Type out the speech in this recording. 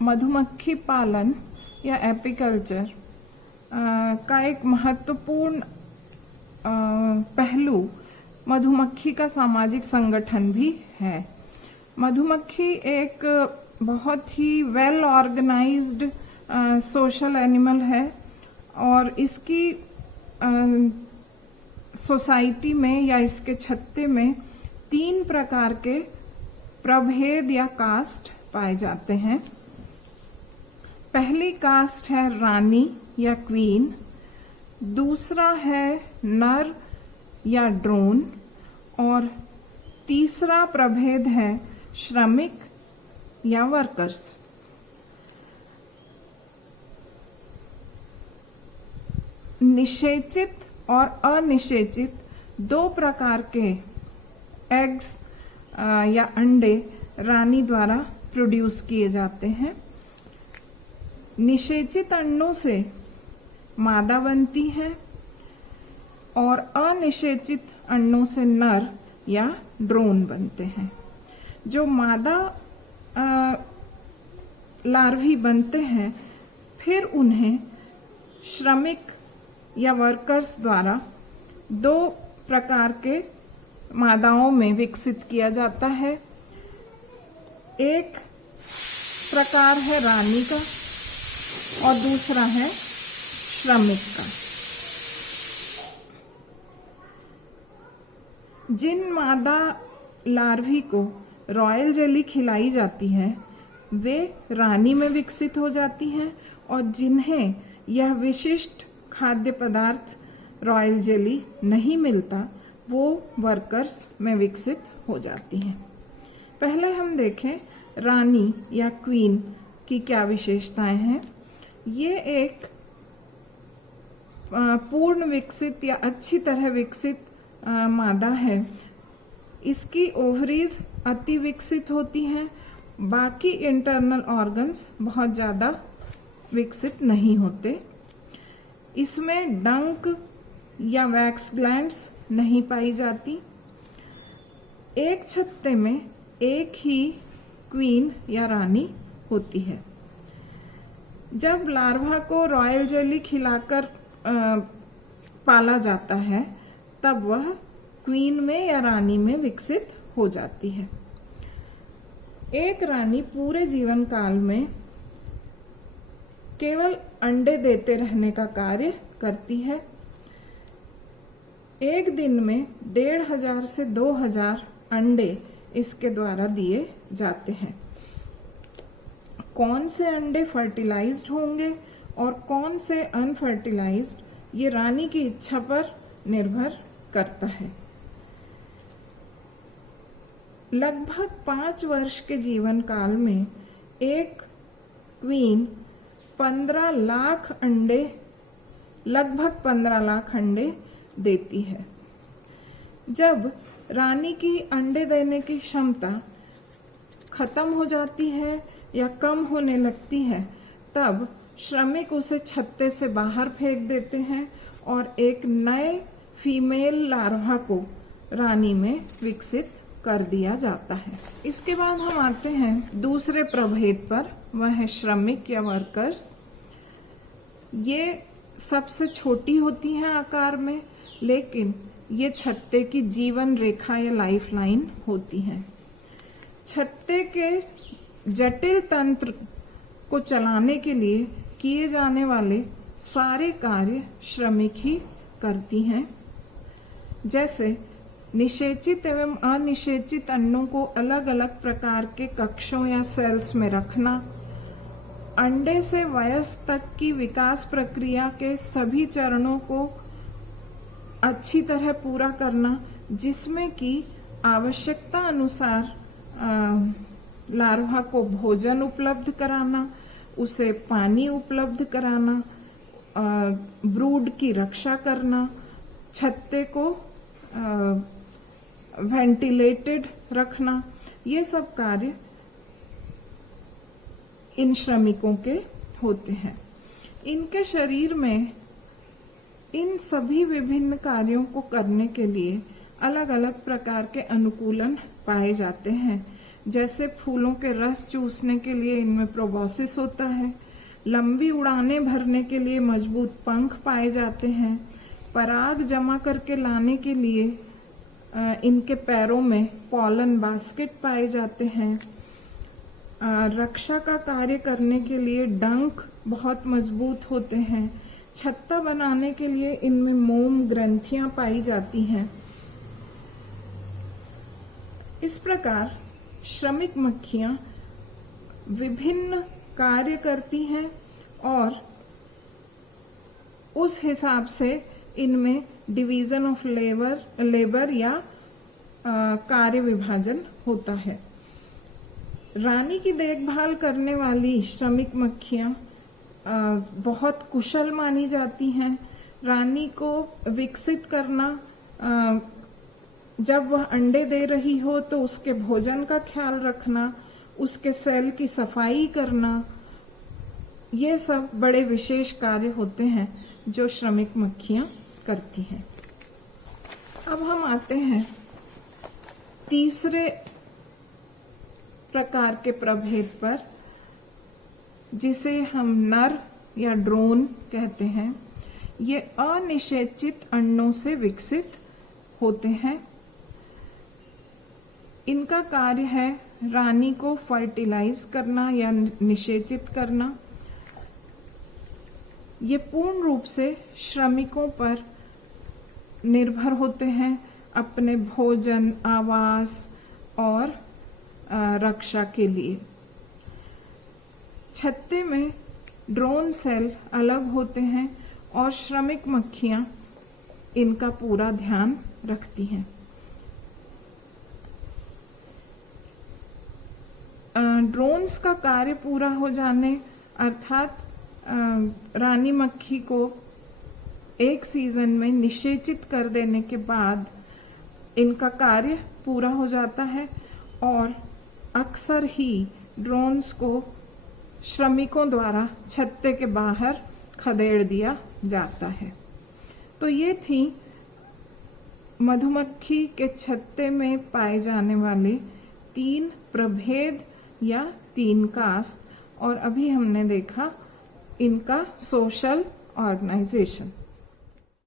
मधुमक्खी पालन या एपीकल्चर का एक महत्वपूर्ण पहलू मधुमक्खी का सामाजिक संगठन भी है। मधुमक्खी एक बहुत ही वेल ऑर्गेनाइज्ड सोशल एनिमल है और इसकी सोसाइटी में या इसके छत्ते में 3 प्रकार के प्रभेद या कास्ट पाए जाते हैं। पहली कास्ट है रानी या क्वीन, दूसरा है नर या ड्रोन और तीसरा प्रभेद है श्रमिक या वर्कर्स। निषेचित और अनिषेचित 2 प्रकार के एग्स या अंडे रानी द्वारा प्रोड्यूस किए जाते हैं। निषेचित अंडों से मादा बनती है और अनिषेचित अंडों से नर या ड्रोन बनते हैं। जो मादा लार्वी बनते हैं फिर उन्हें श्रमिक या वर्कर्स द्वारा 2 प्रकार के मादाओं में विकसित किया जाता है। एक प्रकार है रानी का और दूसरा है श्रमिक का। जिन मादा लार्वी को रॉयल जेली खिलाई जाती है वे रानी में विकसित हो जाती हैं और जिन्हें यह विशिष्ट खाद्य पदार्थ रॉयल जेली नहीं मिलता वो वर्कर्स में विकसित हो जाती हैं। पहले हम देखें रानी या क्वीन की क्या विशेषताएं हैं। ये एक पूर्ण विकसित या अच्छी तरह विकसित मादा है। इसकी ओवरीज अति विकसित होती हैं, बाकी इंटरनल ऑर्गन्स बहुत ज़्यादा विकसित नहीं होते। इसमें डंक या वैक्स ग्लैंड्स नहीं पाई जाती। एक छत्ते में एक ही क्वीन या रानी होती है। जब लार्वा को रॉयल जेली खिलाकर पाला जाता है तब वह क्वीन में या रानी में विकसित हो जाती है। एक रानी पूरे जीवन काल में केवल अंडे देते रहने का कार्य करती है। एक दिन में 1500 से 2000 अंडे इसके द्वारा दिए जाते हैं। कौन से अंडे फर्टिलाइज्ड होंगे और कौन से अनफर्टिलाइज्ड ये रानी की इच्छा पर निर्भर करता है। लगभग 5 वर्ष के जीवन काल में एक क्वीन 15 लाख अंडे लगभग 15 लाख अंडे देती है। जब रानी की अंडे देने की क्षमता खत्म हो जाती है या कम होने लगती है तब श्रमिक उसे छत्ते से बाहर फेंक देते हैं और एक नए फीमेल लार्वा को रानी में विकसित कर दिया जाता है। इसके बाद हम आते हैं दूसरे प्रभेद पर, वह है श्रमिक या वर्कर्स। ये सबसे छोटी होती हैं आकार में, लेकिन ये छत्ते की जीवन रेखा या लाइफ लाइन होती हैं। छत्ते के जटिल तंत्र को चलाने के लिए किए जाने वाले सारे कार्य श्रमिक ही करती हैं। जैसे निषेचित एवं अनिषेचित अंडों को अलग अलग प्रकार के कक्षों या सेल्स में रखना, अंडे से वयस्क तक की विकास प्रक्रिया के सभी चरणों को अच्छी तरह पूरा करना, जिसमें कि आवश्यकता अनुसार लार्वा को भोजन उपलब्ध कराना, उसे पानी उपलब्ध कराना, ब्रूड की रक्षा करना, छत्ते को वेंटिलेटेड रखना, ये सब कार्य इन श्रमिकों के होते हैं। इनके शरीर में इन सभी विभिन्न कार्यों को करने के लिए अलग अलग प्रकार के अनुकूलन पाए जाते हैं, जैसे फूलों के रस चूसने के लिए इनमें प्रोबॉसिस होता है। लंबी उड़ानें भरने के लिए मजबूत पंख पाए जाते हैं। पराग जमा करके लाने के लिए इनके पैरों में पॉलन बास्केट पाए जाते हैं। रक्षा का कार्य करने के लिए डंक बहुत मजबूत होते हैं। छत्ता बनाने के लिए इनमें मोम ग्रंथियां पाई जाती हैं। इस प्रकार श्रमिक मक्खियां विभिन्न कार्य करती हैं और उस हिसाब से इनमें डिवीजन ऑफ लेबर या कार्य विभाजन होता है। रानी की देखभाल करने वाली श्रमिक मक्खियां बहुत कुशल मानी जाती हैं। रानी को विकसित करना, जब वह अंडे दे रही हो तो उसके भोजन का ख्याल रखना, उसके सेल की सफाई करना, ये सब बड़े विशेष कार्य होते हैं जो श्रमिक मक्खियां करती हैं। अब हम आते हैं तीसरे प्रकार के प्रभेद पर, जिसे हम नर या ड्रोन कहते हैं। ये अनिषेचित अंडों से विकसित होते हैं। इनका कार्य है रानी को फर्टिलाइज करना या निषेचित करना। ये पूर्ण रूप से श्रमिकों पर निर्भर होते हैं अपने भोजन, आवास और रक्षा के लिए। छत्ते में ड्रोन सेल अलग होते हैं और श्रमिक मक्खियां इनका पूरा ध्यान रखती हैं। ड्रोन्स का कार्य पूरा हो जाने, अर्थात रानी मक्खी को एक सीजन में निषेचित कर देने के बाद इनका कार्य पूरा हो जाता है और अक्सर ही ड्रोन्स को श्रमिकों द्वारा छत्ते के बाहर खदेड़ दिया जाता है। तो ये थी मधुमक्खी के छत्ते में पाए जाने वाले 3 प्रभेद या 3 कास्ट, और अभी हमने देखा इनका सोशल ऑर्गेनाइजेशन।